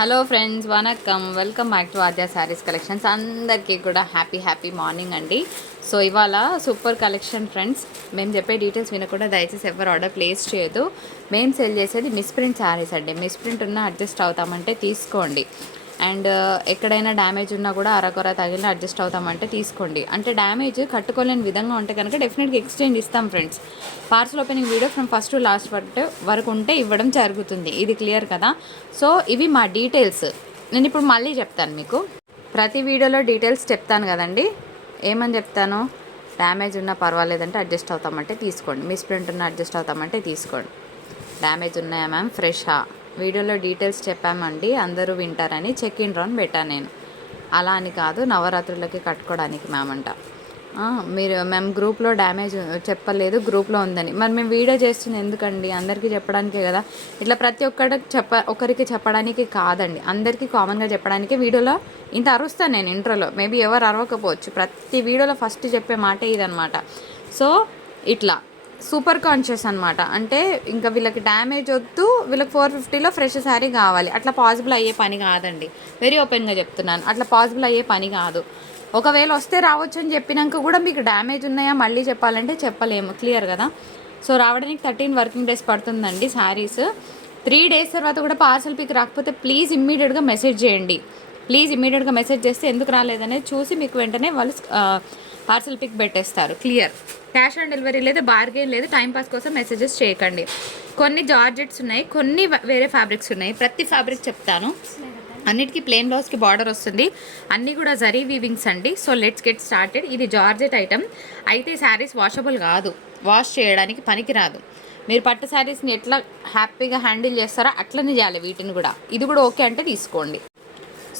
Hello friends, vanakkam. Welcome back to Aadya saris collections. అందరికీ కూడా happy morning అండి. సో ఇవాళ సూపర్ కలెక్షన్ ఫ్రెండ్స్. మేము చెప్పే డీటెయిల్స్ వినకుండా దయచేసి ఎవరు ఆర్డర్ ప్లేస్ చేయదు. మేము సెల్ చేసేది మిస్ప్రింట్ శారీస్ అండి. మిస్ప్రింట్ ఉన్న అడ్జస్ట్ అవుతామంటే తీసుకోండి. అండ్ ఎక్కడైనా డ్యామేజ్ ఉన్నా కూడా అరకొర తగిలిన అడ్జస్ట్ అవుతామంటే తీసుకోండి. అంటే డ్యామేజ్ కట్టుకోలేని విధంగా ఉంటే కనుక డెఫినెట్గా ఎక్స్చేంజ్ ఇస్తాం friends. Parcel opening video from first to last వరకు ఉంటే ఇవ్వడం జరుగుతుంది. ఇది క్లియర్ కదా. సో ఇవి మా డీటెయిల్స్. నేను ఇప్పుడు మళ్ళీ చెప్తాను మీకు. ప్రతి వీడియోలో డీటెయిల్స్ చెప్తాను కదండి. ఏమని చెప్తాను? డ్యామేజ్ ఉన్నా పర్వాలేదంటే అడ్జస్ట్ అవుతామంటే తీసుకోండి. మిస్ప్రింట్ ఉన్నా అడ్జస్ట్ అవుతామంటే తీసుకోండి. డ్యామేజ్ ఉన్నాయా మ్యామ్, ఫ్రెషా? వీడియోలో డీటెయిల్స్ చెప్పామండి, అందరూ వింటారని చెక్ ఇన్ రౌండ్ పెట్టాను నేను. అలా అని కాదు, నవరాత్రులకి కట్టుకోవడానికి మ్యామ్ అంట. మేము గ్రూప్లో డ్యామేజ్ చెప్పలేదు, గ్రూప్లో ఉందని. మరి మేము వీడియో చేస్తుంది ఎందుకండి? అందరికీ చెప్పడానికే కదా. ఇట్లా ప్రతి ఒక్కరికి చెప్పడానికి కాదండి, అందరికీ కామన్గా చెప్పడానికి. వీడియోలో ఇంత అరుస్తాను నేను ఇంట్రోలో, మేబీ ఎవరు అరవకపోవచ్చు. ప్రతి వీడియోలో ఫస్ట్ చెప్పే మాటే ఇదనమాట. సో ఇట్లా సూపర్ కాన్షియస్ అనమాట. అంటే ఇంకా వీళ్ళకి డ్యామేజ్ వద్దు, వీళ్ళకి 450లో ఫ్రెష్ శారీ కావాలి. అట్లా పాసిబుల్ అయ్యే పని కాదండి. వెరీ ఓపెన్గా చెప్తున్నాను, అట్లా పాసిబుల్ అయ్యే పని కాదు. ఒకవేళ వస్తే రావచ్చు అని చెప్పినాక కూడా మీకు డ్యామేజ్ ఉన్నాయా మళ్ళీ చెప్పాలంటే చెప్పలేము. క్లియర్ కదా. సో రావడానికి 13 వర్కింగ్ డేస్ పడుతుందండి శారీస్. 3 డేస్ తర్వాత కూడా పార్సల్ పిక్ రాకపోతే ప్లీజ్ ఇమ్మీడియట్గా మెసేజ్ చేయండి. ప్లీజ్ ఇమ్మీడియట్గా మెసేజ్ చేస్తే ఎందుకు రాలేదనేది చూసి మీకు వెంటనే వాళ్ళు పార్సల్ పిక్ పెట్టేస్తారు. క్లియర్. క్యాష్ ఆన్ డెలివరీ లేదు, బార్గెన్ లేదు. టైంపాస్ కోసం మెసేజెస్ చేయకండి. కొన్ని జార్జెట్స్ ఉన్నాయి, కొన్ని వేరే ఫ్యాబ్రిక్స్ ఉన్నాయి. ప్రతి ఫ్యాబ్రిక్ చెప్తాను. అన్నిటికీ ప్లెయిన్ బ్లౌజ్కి బార్డర్ వస్తుంది. అన్నీ కూడా జరీ వీవింగ్స్ అండి. So let's get started. ఇది జార్జెట్ ఐటమ్ అయితే శారీస్ వాషబుల్ కాదు, వాష్ చేయడానికి పనికిరాదు. మీరు పట్టు శారీస్ని ఎట్లా హ్యాపీగా హ్యాండిల్ చేస్తారో అట్లనే చేయాలి వీటిని కూడా. ఇది కూడా ఓకే అంటే తీసుకోండి.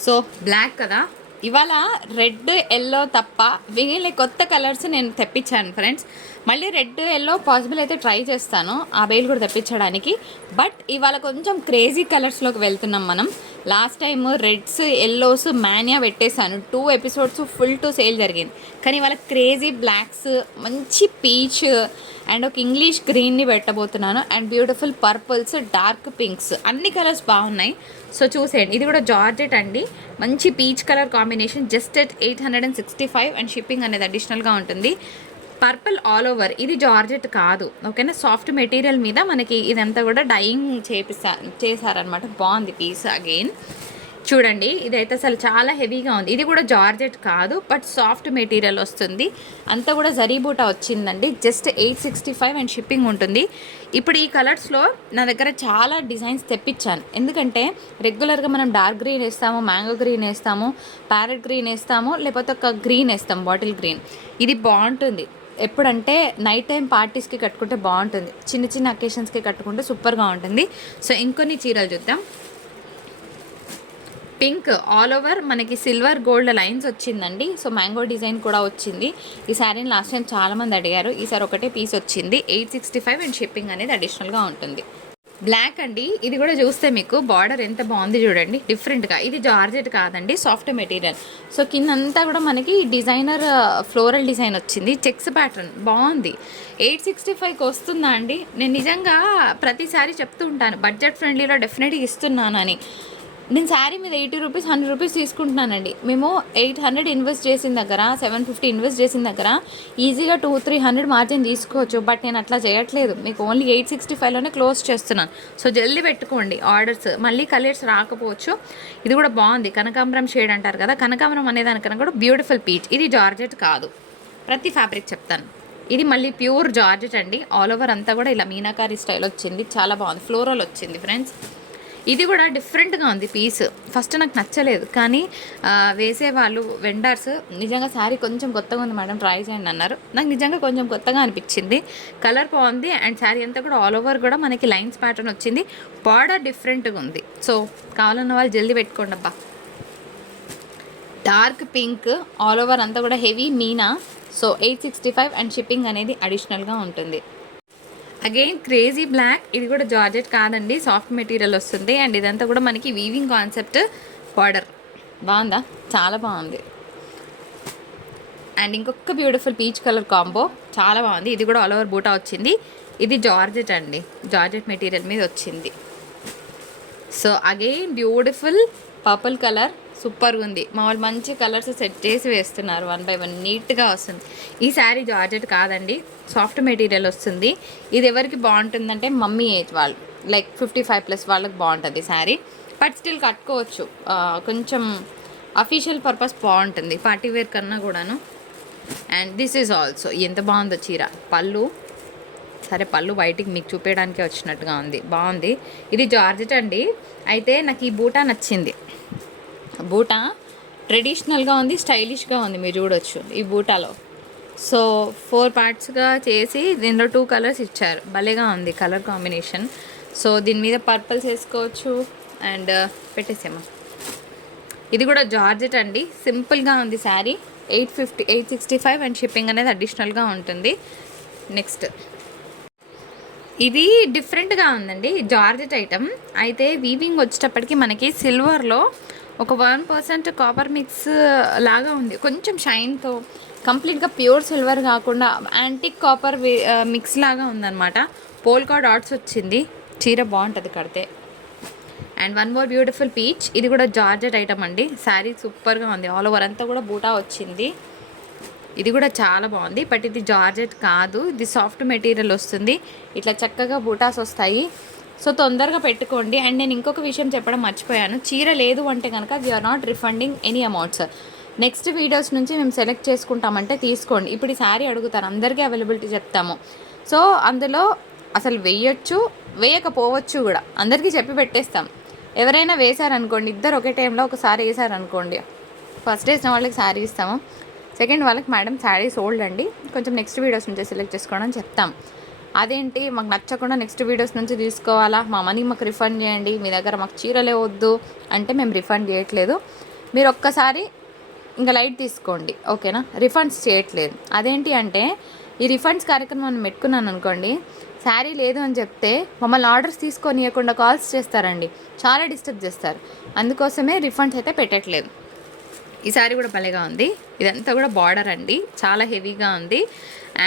సో బ్లాక్ కదా, ఇవాళ రెడ్ ఎల్లో తప్ప మిగిలిన కొత్త కలర్స్ నేను తెప్పించాను ఫ్రెండ్స్. మళ్ళీ రెడ్ ఎల్లో పాసిబుల్ అయితే ట్రై చేస్తాను ఆ బెయిల్ కూడా తెప్పించడానికి. బట్ ఇవాళ కొంచెం క్రేజీ కలర్స్లోకి వెళ్తున్నాం మనం. Last time reds yellows mania పెట్టేశాను, 2 ఎపిసోడ్స్ ఫుల్ టు సేల్ జరిగింది. కానీ ఇవాళ క్రేజీ బ్లాక్స్, మంచి పీచ్ అండ్ ఒక ఇంగ్లీష్ గ్రీన్ని పెట్టబోతున్నాను. And beautiful purples, dark pinks, అన్ని కలర్స్ బాగున్నాయి. సో చూసేయండి. ఇది కూడా జార్జెట్ అండి, మంచి peach colour combination. Just at 865 and shipping అనేది అడిషనల్గా ఉంటుంది. Purple all over. ఇది జార్జెట్ కాదు, ఓకేనా. సాఫ్ట్ మెటీరియల్ మీద మనకి ఇదంతా కూడా డైయింగ్ చేశారనమాట. బాగుంది పీస్. అగైన్ చూడండి, ఇదైతే అసలు చాలా హెవీగా ఉంది. ఇది కూడా జార్జెట్ కాదు, బట్ సాఫ్ట్ మెటీరియల్ వస్తుంది. అంతా కూడా జరీ బూటా వచ్చిందండి. జస్ట్ 865 అండ్ షిప్పింగ్ ఉంటుంది. ఇప్పుడు ఈ కలర్స్లో నా దగ్గర చాలా డిజైన్స్ తెప్పించాను. ఎందుకంటే రెగ్యులర్గా మనం డార్క్ గ్రీన్ వేస్తాము, మ్యాంగో గ్రీన్ వేస్తాము, ప్యారెట్ గ్రీన్ వేస్తాము, లేకపోతే ఒక గ్రీన్ వేస్తాం, బాటిల్ గ్రీన్. ఇది బాగుంటుంది ఎప్పుడంటే నైట్ టైం పార్టీస్కి కట్టుకుంటే బాగుంటుంది, చిన్న అకేషన్స్కి కట్టుకుంటే సూపర్గా ఉంటుంది. సో ఇంకొన్ని చీరలు చూద్దాం. పింక్ ఆల్ ఓవర్ మనకి సిల్వర్ గోల్డ్ లైన్స్ వచ్చిందండి. సో మ్యాంగో డిజైన్ కూడా వచ్చింది. ఈ శారీని లాస్ట్ టైం చాలామంది అడిగారు, ఈసారి ఒకటే పీస్ వచ్చింది. 865 అండ్ షిప్పింగ్ అనేది అడిషనల్గా ఉంటుంది. బ్లాక్ అండి, ఇది కూడా చూస్తే మీకు బార్డర్ ఎంత బాగుంది చూడండి, డిఫరెంట్గా. ఇది జార్జెట్ కాదండి, సాఫ్ట్ మెటీరియల్. సో కిందంతా కూడా మనకి డిజైనర్ ఫ్లోరల్ డిజైన్ వచ్చింది, చెక్స్ ప్యాటర్న్ బాగుంది. 865కి వస్తుందా అండి? నేను నిజంగా ప్రతిసారి చెప్తూ ఉంటాను బడ్జెట్ ఫ్రెండ్లీలో డెఫినెట్గా ఇస్తున్నాను అని. నేను శారీ మీద 80 రూపీస్ 100 రూపీస్ తీసుకుంటున్నానండి. మేము 800 ఇన్వెస్ట్ చేసిన దగ్గర, 750 ఇన్వెస్ట్ చేసిన దగ్గర ఈజీగా 200-300 మార్జిన్ తీసుకోవచ్చు. బట్ నేను అట్లా చేయట్లేదు, మీకు ఓన్లీ 865లోనే క్లోజ్ చేస్తున్నాను. సో జల్దీ పెట్టుకోండి ఆర్డర్స్. మళ్ళీ కలర్స్ రాకపోవచ్చు. ఇది కూడా బాగుంది, కనకాంబరం షేడ్ అంటారు కదా, కనకాంబరం అనేదానికన్నా కూడా బ్యూటిఫుల్ పీచ్. ఇది జార్జెట్ కాదు, ప్రతి ఫ్యాబ్రిక్ చెప్తాను. ఇది మళ్ళీ ప్యూర్ జార్జెట్ అండి. ఆల్ ఓవర్ అంతా కూడా ఇలా మీనాకారి స్టైల్ వచ్చింది, చాలా బాగుంది. ఫ్లోరల్ వచ్చింది ఫ్రెండ్స్. ఇది కూడా డిఫరెంట్గా ఉంది పీస్. ఫస్ట్ నాకు నచ్చలేదు, కానీ వేసేవాళ్ళు వెండర్స్ నిజంగా శారీ కొంచెం కొత్తగా ఉంది మేడం, ట్రై చేయండి అన్నారు. నాకు నిజంగా కొంచెం కొత్తగా అనిపించింది. కలర్ బాగుంది అండ్ శారీ అంతా కూడా ఆల్ ఓవర్ కూడా మనకి లైన్స్ ప్యాటర్న్ వచ్చింది. బార్డర్ డిఫరెంట్గా ఉంది. సో కావాలన్న వాళ్ళు జల్దీ పెట్టుకోండి అబ్బా. డార్క్ పింక్ ఆల్ ఓవర్ అంతా కూడా హెవీ మీనా. సో 865 అండ్ షిప్పింగ్ అనేది అడిషనల్గా ఉంటుంది. Again crazy black. ఇది కూడా జార్జెట్ కాదండి, సాఫ్ట్ మెటీరియల్ వస్తుంది. అండ్ ఇదంతా కూడా మనకి వీవింగ్ కాన్సెప్ట్. బార్డర్ బాగుందా, చాలా బాగుంది. అండ్ ఇంకొక బ్యూటిఫుల్ పీచ్ కలర్ కాంబో, చాలా బాగుంది. ఇది కూడా ఆల్ ఓవర్ బూటా వచ్చింది. ఇది జార్జెట్ అండి, జార్జెట్ మెటీరియల్ మీద వచ్చింది. So again beautiful purple colour సూపర్గా ఉంది. మా వాళ్ళు మంచి కలర్స్ సెట్ చేసి వేస్తున్నారు, 1 by 1 నీట్గా వస్తుంది. ఈ శారీ జార్జెట్ కాదండి, సాఫ్ట్ మెటీరియల్ వస్తుంది. ఇది ఎవరికి బాగుంటుందంటే మమ్మీ ఏజ్ వాళ్ళు, లైక్ 55+ వాళ్ళకి బాగుంటుంది శారీ. బట్ స్టిల్ కట్టుకోవచ్చు, కొంచెం అఫీషియల్ పర్పస్ బాగుంటుంది పార్టీ వేర్ కన్నా కూడాను. అండ్ దిస్ ఈజ్ ఆల్సో ఎంత బాగుందో చీర. పళ్ళు సరే, పళ్ళు బయటికి మీకు చూపించడానికే వచ్చినట్టుగా ఉంది, బాగుంది. ఇది జార్జెట్ అండి. అయితే నాకు ఈ బూటా నచ్చింది. బూటా ట్రెడిషనల్గా ఉంది, స్టైలిష్గా ఉంది, మీరు చూడొచ్చు ఈ బూటాలో. సో 4 పార్ట్స్గా చేసి దీనిలో 2 కలర్స్ ఇచ్చారు, భలేగా ఉంది కలర్ కాంబినేషన్. సో దీని మీద పర్పల్స్ వేసుకోవచ్చు. అండ్ పెట్టేసేమా, ఇది కూడా జార్జెట్ అండి, సింపుల్గా ఉంది శారీ. 865 అండ్ షిప్పింగ్ అనేది అడిషనల్గా ఉంటుంది. నెక్స్ట్ ఇది డిఫరెంట్గా ఉందండి, జార్జెట్ ఐటమ్. అయితే వీవింగ్ వచ్చేటప్పటికి మనకి సిల్వర్లో ఒక 1% కాపర్ మిక్స్ లాగా ఉంది, కొంచెం షైన్తో. కంప్లీట్గా ప్యూర్ సిల్వర్ కాకుండా యాంటిక్ కాపర్ మిక్స్ లాగా ఉందన్నమాట. పోల్కా డాట్స్ వచ్చింది, చీర బాగుంటుంది కడితే. And 1 more beautiful peach. ఇది కూడా జార్జెట్ ఐటమ్ అండి, శారీ సూపర్గా ఉంది. ఆల్ ఓవర్ అంతా కూడా బూటా వచ్చింది. ఇది కూడా చాలా బాగుంది. బట్ ఇది జార్జెట్ కాదు, ఇది సాఫ్ట్ మెటీరియల్ వస్తుంది. ఇట్లా చక్కగా బూటాస్ వస్తాయి. సో తొందరగా పెట్టుకోండి. అండ్ నేను ఇంకొక విషయం చెప్పడం మర్చిపోయాను, చీర లేదు అంటే కనుక we are not refunding any amounts. Next videos నుంచి మేము సెలెక్ట్ చేసుకుంటామంటే తీసుకోండి. ఇప్పుడు ఈ శారీ అడుగుతారు, అందరికీ అవైలబిలిటీ చెప్తాము. సో అందులో అసలు వేయచ్చు, వేయకపోవచ్చు కూడా, అందరికీ చెప్పి పెట్టేస్తాం. ఎవరైనా వేశారనుకోండి, ఇద్దరు ఒకే టైంలో ఒకసారి వేసారనుకోండి, ఫస్ట్ వేసిన వాళ్ళకి శారీ ఇస్తాము, సెకండ్ వాళ్ళకి మేడం శారీ సోల్డ్ అండి, కొంచెం నెక్స్ట్ వీడియోస్ నుంచి సెలెక్ట్ చేసుకోవడం అని చెప్తాం. అదేంటి మాకు నచ్చకుండా నెక్స్ట్ వీడియోస్ నుంచి తీసుకోవాలా, మా మనీ మాకు రిఫండ్ చేయండి, మీ దగ్గర మాకు చీరలే వద్దు అంటే మేము రిఫండ్ చేయట్లేదు. మీరు ఒక్కసారి ఇంకా లైట్ తీసుకోండి, ఓకేనా? రిఫండ్స్ చేయట్లేదు. అదేంటి అంటే ఈ రిఫండ్స్ కార్యక్రమం పెట్టుకున్నాను అనుకోండి, శారీ లేదు అని చెప్తే మమ్మల్ని ఆర్డర్స్ తీసుకొనియకుండా కాల్స్ చేస్తారండి, చాలా డిస్టర్బ్ చేస్తారు. అందుకోసమే రిఫండ్స్ అయితే పెట్టట్లేదు. ఈ శారీ కూడా భలేగా ఉంది. ఇదంతా కూడా బార్డర్ అండి, చాలా హెవీగా ఉంది.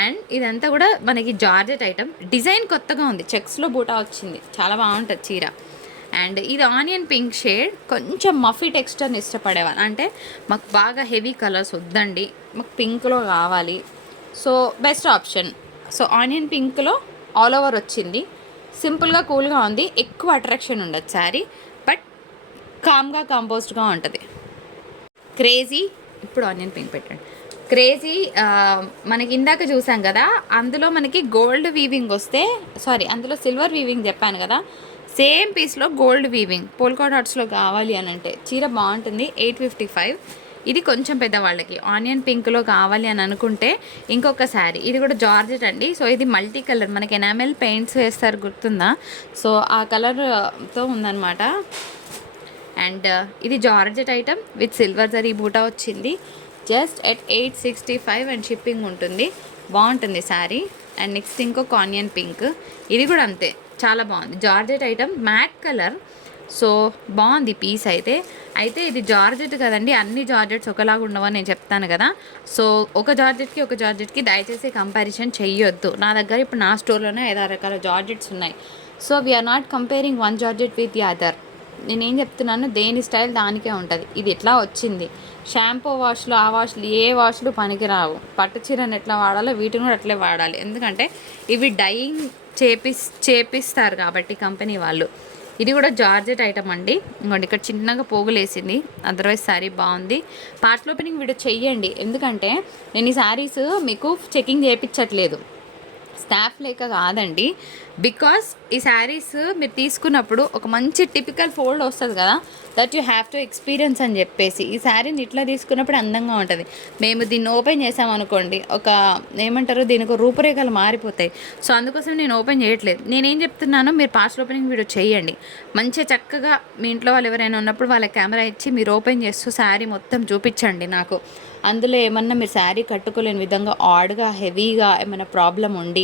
అండ్ ఇదంతా కూడా మనకి జార్జెట్ ఐటమ్, డిజైన్ కొత్తగా ఉంది, చెక్స్లో బూటా వచ్చింది, చాలా బాగుంటుంది చీర. అండ్ ఇది ఆనియన్ పింక్ షేడ్, కొంచెం మఫీ టెక్స్చర్ని ఇష్టపడేవాళ్ళు, అంటే మాకు బాగా హెవీ కలర్స్ వద్దండి, మాకు పింక్లో కావాలి, so best option. So onion పింక్లో ఆల్ ఓవర్ వచ్చింది, సింపుల్గా కూల్గా ఉంది, ఎక్కువ అట్రాక్షన్ ఉండదు శారీ, బట్ కామ్గా కంపోజ్డ్గా ఉంటుంది. క్రేజీ, ఇప్పుడు ఆనియన్ పింక్ పెట్టండి. క్రేజీ మనకి ఇందాక చూసాం కదా, అందులో మనకి గోల్డ్ వీవింగ్ వస్తే, సారీ అందులో సిల్వర్ వీవింగ్ చెప్పాను కదా, సేమ్ పీస్లో గోల్డ్ వీవింగ్ పోల్కా డాట్స్లో కావాలి అని అంటే చీర బాగుంటుంది. 855. ఇది కొంచెం పెద్దవాళ్ళకి ఆనియన్ పింక్లో కావాలి అని అనుకుంటే ఇంకొక శారీ, ఇది కూడా జార్జెట్ అండి. సో ఇది మల్టీ కలర్, మనకి ఎనామెల్ పెయింట్స్ వేస్తారు గుర్తుందా, సో ఆ కలర్తో ఉందన్నమాట. అండ్ ఇది georgette item with silver zari బూటా వచ్చింది, జస్ట్ ఎట్ 865 అండ్ షిప్పింగ్ ఉంటుంది, బాగుంటుంది శారీ. అండ్ నెక్స్ట్ ఇంకొక ఆనియన్ పింక్, ఇది కూడా అంతే, చాలా బాగుంది, georgette item, mat colour. So బాగుంది పీస్ అయితే. అయితే ఇది జార్జెట్ కదండి, అన్ని జార్జెట్స్ ఒకలాగా ఉండవని నేను చెప్తాను కదా. సో ఒక జార్జెట్కి దయచేసి కంపారిజన్ చెయ్యొద్దు. నా దగ్గర ఇప్పుడు నా స్టోర్లోనే 5-6 రకాల జార్జెట్స్ ఉన్నాయి. So we're not comparing one georgette with the other. నేనేం చెప్తున్నాను, దేని స్టైల్ దానికే ఉంటుంది. ఇది ఎట్లా వచ్చింది, షాంపూ వాష్లు ఆ వాష్లు ఏ వాష్లు పనికిరావు. పట్టు చీరను ఎట్లా వాడాలో వీటిని కూడా అట్లే వాడాలి, ఎందుకంటే ఇవి డైయింగ్ చేపిస్తారు కాబట్టి కంపెనీ వాళ్ళు. ఇది కూడా జార్జెట్ ఐటమ్ అండి, ఇంకోటి ఇక్కడ చిన్నగా పోగులేసింది, అదర్వైజ్ శారీ బాగుంది. పార్ట్స్ ఓపెనింగ్ వీడియో చెయ్యండి, ఎందుకంటే నేను ఈ శారీస్ మీకు చెకింగ్ చేయించట్లేదు, స్టాఫ్ లేక కాదండి. బికాస్ ఈ శారీస్ మీరు తీసుకున్నప్పుడు ఒక మంచి టిపికల్ ఫోల్డ్ వస్తుంది కదా, that you have to experience అని చెప్పేసి ఈ శారీని ఇట్లా తీసుకున్నప్పుడు అందంగా ఉంటుంది. మేము దీన్ని ఓపెన్ చేసామనుకోండి, ఒక ఏమంటారు, దీనికి రూపురేఖలు మారిపోతాయి. సో అందుకోసం నేను ఓపెన్ చేయట్లేదు. నేనేం చెప్తున్నానో మీరు పార్సల్ ఓపెనింగ్ వీడియో చేయండి, మంచిగా చక్కగా మీ ఇంట్లో వాళ్ళు ఎవరైనా ఉన్నప్పుడు వాళ్ళ కెమెరా ఇచ్చి మీరు ఓపెన్ చేస్తూ శారీ మొత్తం చూపించండి నాకు. అందులో ఏమన్నా మీరు శారీ కట్టుకోలేని విధంగా ఆడ్గా హెవీగా ఏమైనా ప్రాబ్లం ఉండి,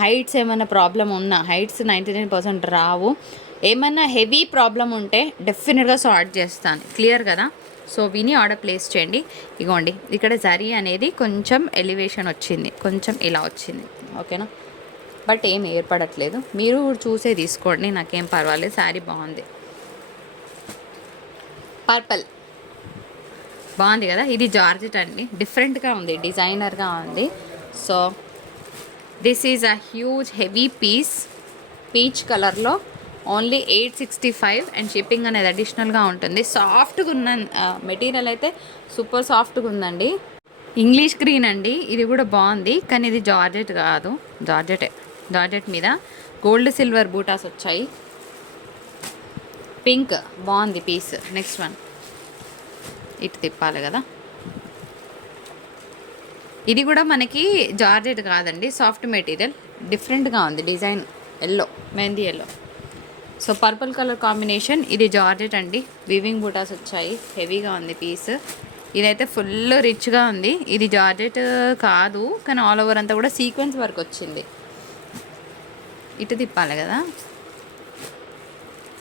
హైట్స్ ఏమైనా ప్రాబ్లం ఉన్నా, హైట్స్ 99% రావు, ఏమైనా హెవీ ప్రాబ్లం ఉంటే డెఫినెట్గా సార్ట్ చేస్తాను, క్లియర్ కదా. సో విని ఆర్డర్ ప్లేస్ చేయండి. ఇగోండి ఇక్కడ జరీ అనేది కొంచెం ఎలివేషన్ వచ్చింది, కొంచెం ఇలా వచ్చింది, ఓకేనా, బట్ ఏం ఏర్పడట్లేదు, మీరు చూసే తీసుకోండి, నాకేం పర్వాలేదు, శారీ బాగుంది. పర్పుల్ బాగుంది కదా. ఇది జార్జెట్ అండి, డిఫరెంట్గా ఉంది, డిజైనర్గా ఉంది. So this is a huge heavy piece, peach కలర్లో, ఓన్లీ 865 అండ్ షిప్పింగ్ అనేది అడిషనల్గా ఉంటుంది. సాఫ్ట్గా ఉన్న మెటీరియల్ అయితే సూపర్ సాఫ్ట్గా ఉందండి. ఇంగ్లీష్ గ్రీన్ అండి, ఇది కూడా బాగుంది, కానీ ఇది జార్జెట్ కాదు, జార్జెట్ మీద గోల్డ్ సిల్వర్ బూటాస్ వచ్చాయి. పింక్ బాగుంది పీస్. నెక్స్ట్ వన్ ఇటు తిప్పాలి కదా. ఇది కూడా మనకి జార్జెట్ కాదండి, సాఫ్ట్ మెటీరియల్, డిఫరెంట్గా ఉంది design, yellow, mehndi yellow. So purple colour combination, ఇది జార్జెట్ అండి, వీవింగ్ బూటాస్ వచ్చాయి, హెవీగా ఉంది పీస్. ఇదైతే ఫుల్ రిచ్గా ఉంది. ఇది జార్జెట్ కాదు, కానీ ఆల్ ఓవర్ అంతా కూడా సీక్వెన్స్ వర్క్ వచ్చింది. ఇటు తిప్పాలి కదా.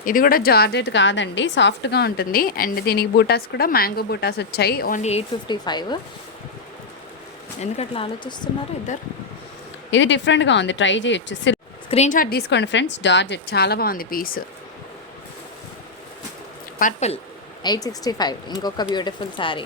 ఇది కూడా జార్జెట్ కాదండి, సాఫ్ట్గా ఉంటుంది. అండ్ దీనికి బూటాస్ కూడా మ్యాంగో బూటాస్ వచ్చాయి, ఓన్లీ 855. ఎందుకట్లా ఆలోచిస్తున్నారు ఇద్దరు. ఇది డిఫరెంట్గా ఉంది, ట్రై చేయొచ్చు. స్క్రీన్ షాట్ తీసుకోండి ఫ్రెండ్స్. జార్జెట్ చాలా బాగుంది పీస్. పర్పుల్ 865, ఇంకొక బ్యూటిఫుల్ శారీ.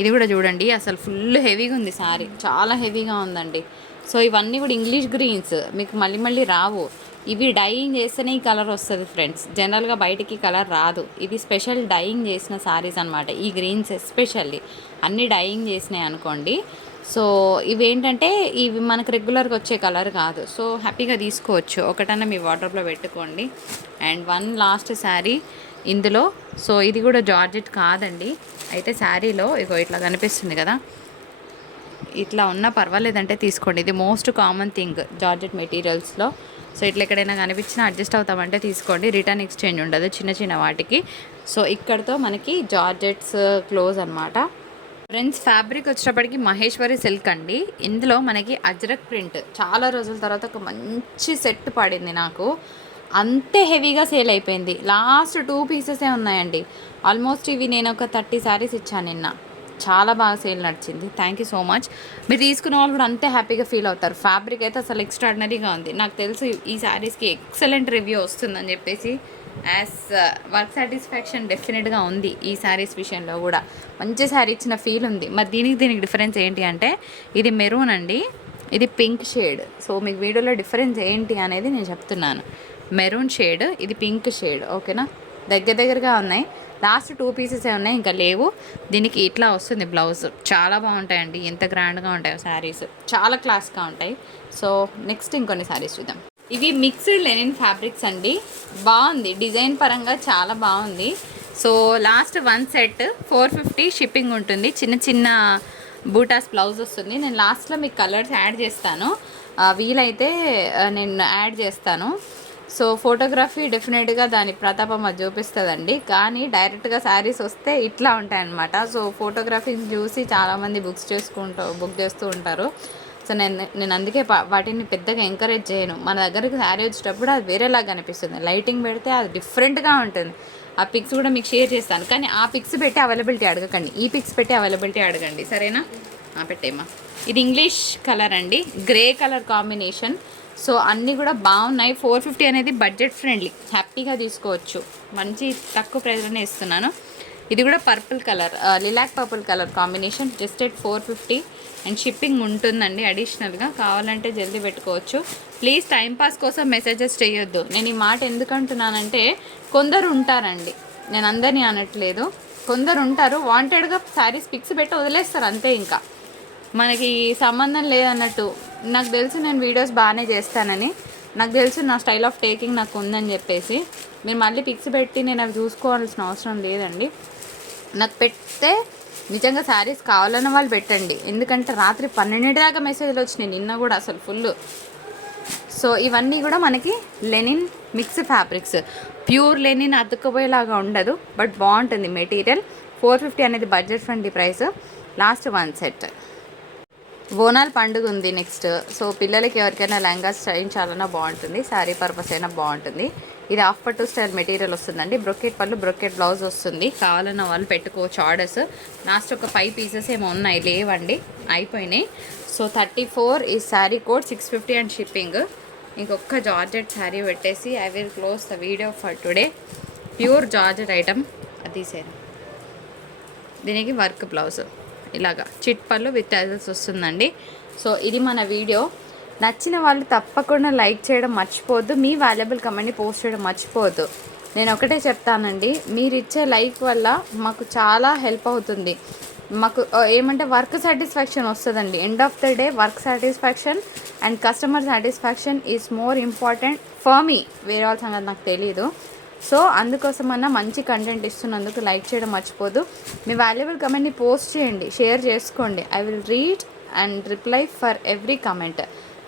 ఇది కూడా చూడండి, అసలు ఫుల్ హెవీగా ఉంది శారీ, చాలా హెవీగా ఉందండి. సో ఇవన్నీ కూడా ఇంగ్లీష్ గ్రీన్స్, మీకు మళ్ళీ మళ్ళీ రావు. ఇవి డైయింగ్ చేస్తేనే ఈ కలర్ వస్తుంది ఫ్రెండ్స్, జనరల్గా బయటికి కలర్ రాదు. ఇది స్పెషల్ డైయింగ్ చేసిన శారీస్ అనమాట, ఈ గ్రీన్స్ ఎస్పెషల్లీ అన్నీ డైయింగ్ చేసినాయి అనుకోండి. సో ఇవేంటంటే ఇవి మనకు రెగ్యులర్గా వచ్చే కలర్ కాదు. సో హ్యాపీగా తీసుకోవచ్చు, ఒకటన్నా మీ వార్డ్రోబ్లో పెట్టుకోండి. అండ్ వన్ లాస్ట్ శారీ ఇందులో. సో ఇది కూడా జార్జెట్ కాదండి, అయితే శారీలో ఇగో ఇట్లా కనిపిస్తుంది కదా, ఇట్లా ఉన్నా పర్వాలేదంటే తీసుకోండి. ఇది మోస్ట్ కామన్ థింగ్ జార్జెట్ మెటీరియల్స్లో. సో ఇట్లా ఎక్కడైనా కనిపించినా అడ్జస్ట్ అవుతామంటే తీసుకోండి, రిటర్న్ ఎక్స్చేంజ్ ఉండదు చిన్న చిన్న వాటికి. సో ఇక్కడతో మనకి జార్జెట్స్ క్లోజ్ అనమాట ఫ్రెండ్స్. ఫ్యాబ్రిక్ వచ్చేటప్పటికి మహేశ్వరి సిల్క్ అండి. ఇందులో మనకి అజ్రక్ ప్రింట్, చాలా రోజుల తర్వాత ఒక మంచి సెట్ పడింది నాకు, అంతే హెవీగా సేల్ అయిపోయింది. లాస్ట్ 2 పీసెసే ఉన్నాయండి. ఆల్మోస్ట్ ఇవి నేను ఒక 30 శారీస్ ఇచ్చాను నిన్న, చాలా బాగా సేల్ నడిచింది. Thank you so much. మీరు తీసుకున్న వాళ్ళు కూడా అంతే హ్యాపీగా ఫీల్ అవుతారు. ఫ్యాబ్రిక్ అయితే అసలు ఎక్స్ట్రాడినరీగా ఉంది. నాకు తెలుసు ఈ శారీస్కి ఎక్సలెంట్ రివ్యూ వస్తుందని చెప్పేసి, యాజ్ వర్క్ సాటిస్ఫాక్షన్ డెఫినెట్గా ఉంది ఈ శారీస్ విషయంలో కూడా. మంచి శారీ ఇచ్చిన ఫీల్ ఉంది. మరి దీనికి డిఫరెన్స్ ఏంటి అంటే, ఇది మెరూన్ అండి, ఇది పింక్ షేడ్. సో మీకు వీడియోలో డిఫరెన్స్ ఏంటి అనేది నేను చెప్తున్నాను. మెరూన్ షేడ్, ఇది పింక్ షేడ్, ఓకేనా. దగ్గరగా ఉన్నాయి. లాస్ట్ 2 పీసెసే ఉన్నాయి, ఇంకా లేవు. దీనికి ఇట్లా వస్తుంది బ్లౌజ్, చాలా బాగుంటాయండి, ఎంత గ్రాండ్గా ఉంటాయో శారీస్, చాలా క్లాస్గా ఉంటాయి. సో నెక్స్ట్ ఇంకొన్ని శారీస్ చూద్దాం. ఇవి మిక్స్డ్ లెనిన్ ఫ్యాబ్రిక్స్ అండి, బాగుంది, డిజైన్ పరంగా చాలా బాగుంది. సో లాస్ట్ 1 సెట్ 450 షిప్పింగ్ ఉంటుంది. చిన్న చిన్న బూటాస్ బ్లౌజ్ వస్తుంది. నేను లాస్ట్లో మీకు కలర్స్ యాడ్ చేస్తాను, వీలైతే నేను యాడ్ చేస్తాను. సో ఫోటోగ్రఫీ డెఫినెట్గా దాని ప్రతాపం అది చూపిస్తుందండి, కానీ డైరెక్ట్గా శారీస్ వస్తే ఇట్లా ఉంటాయన్నమాట. సో ఫోటోగ్రఫీని చూసి చాలామంది బుక్ చేస్తూ ఉంటారు. సో నేను అందుకే వాటిని పెద్దగా ఎంకరేజ్ చేయను. మన దగ్గరికి శారీ వచ్చేటప్పుడు అది వేరేలాగా అనిపిస్తుంది, లైటింగ్ పెడితే అది డిఫరెంట్గా ఉంటుంది. ఆ పిక్స్ కూడా మీకు షేర్ చేస్తాను, కానీ ఆ పిక్స్ పెట్టి అవైలబిలిటీ అడగకండి, ఈ పిక్స్ పెట్టి అవైలబిలిటీ అడగండి, సరేనా. పెట్టేమా. ఇది ఇంగ్లీష్ కలర్ అండి, గ్రే కలర్ కాంబినేషన్. సో అన్నీ కూడా బాగున్నాయి. 450 అనేది బడ్జెట్ ఫ్రెండ్లీ, హ్యాపీగా తీసుకోవచ్చు, మంచి తక్కువ ప్రైస్లోనే ఇస్తున్నాను. ఇది కూడా purple colour, lilac purple colour combination, just at 450 and shipping ఉంటుందండి అడిషనల్గా, కావాలంటే జల్దీ పెట్టుకోవచ్చు. ప్లీజ్ టైంపాస్ కోసం మెసేజెస్ చేయొద్దు. నేను ఈ మాట ఎందుకు అంటున్నానంటే, కొందరు ఉంటారండి, నేను అందరినీ అనట్లేదు, కొందరు ఉంటారు వాంటెడ్గా శారీస్ పిక్స్ పెట్టి వదిలేస్తారు అంతే, ఇంకా మనకి సంబంధం లేదన్నట్టు. నాకు తెలుసు నేను వీడియోస్ బాగానే చేస్తానని, నాకు తెలుసు నా స్టైల్ ఆఫ్ టేకింగ్ నాకు ఉందని చెప్పేసి, మీరు మళ్ళీ పిక్స్ పెట్టి నేను అవి చూసుకోవాల్సిన అవసరం లేదండి. నాకు పెడితే నిజంగా శారీస్ కావాలన్న వాళ్ళు పెట్టండి, ఎందుకంటే రాత్రి 12 దాకా మెసేజ్లు వచ్చినాయి నిన్న కూడా అసలు ఫుల్. సో ఇవన్నీ కూడా మనకి linen mix fabrics, pure linen అతుక్కుపోయేలాగా ఉండదు, బట్ బాగుంటుంది మెటీరియల్. 450 అనేది budget friendly price. Last 1 set. బోనాల పండుగ ఉంది నెక్స్ట్. సో పిల్లలకి ఎవరికైనా లెహంగాస్ చేయించాలన్నా బాగుంటుంది, శారీ పర్పస్ అయినా బాగుంటుంది. ఇది హాఫ్ పట్టు స్టైల్ మెటీరియల్ వస్తుందండి, బ్రొకెట్ పళ్ళు బ్రొకెట్ బ్లౌజ్ వస్తుంది. కావాలన్న వాళ్ళు పెట్టుకోవచ్చు ఆర్డర్స్. లాస్ట్ ఒక 5 పీసెస్ ఏమో ఉన్నాయి, లేవండి అయిపోయినాయి. సో 34 ఈ శారీ కోడ్, 650 అండ్ షిప్పింగ్. ఇంకొక జార్జెట్ శారీ పెట్టేసి I will close the video for today. Pure georgette item, తీసేది. దీనికి వర్క్ బ్లౌజ్ ఇలాగా చిట్ పళ్ళు విత్ టైల్స్ వస్తుందండి. సో ఇది మన వీడియో. నచ్చిన వాళ్ళు తప్పకుండా లైక్ చేయడం మర్చిపోవద్దు. మీ వాల్యుబుల్ కమెంట్ని పోస్ట్ చేయడం మర్చిపోవద్దు. నేను ఒకటే చెప్తానండి, మీరు ఇచ్చే లైక్ వల్ల మాకు చాలా హెల్ప్ అవుతుంది. మాకు ఏమంటే వర్క్ సాటిస్ఫాక్షన్ వస్తుందండి. End of the day work satisfaction and customer satisfaction is more important for me. వేరే వాళ్ళ సంగతి నాకు తెలీదు. సో అందుకోసమన్నా మంచి కంటెంట్ ఇస్తున్నందుకు లైక్ చేయడం మర్చిపోదు. మీ వాల్యుబుల్ కమెంట్ని పోస్ట్ చేయండి, షేర్ చేసుకోండి. I will read and reply for every comment.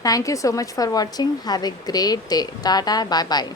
Thank you so much for watching. Have a great day. టాటా, బాయ్ బాయ్.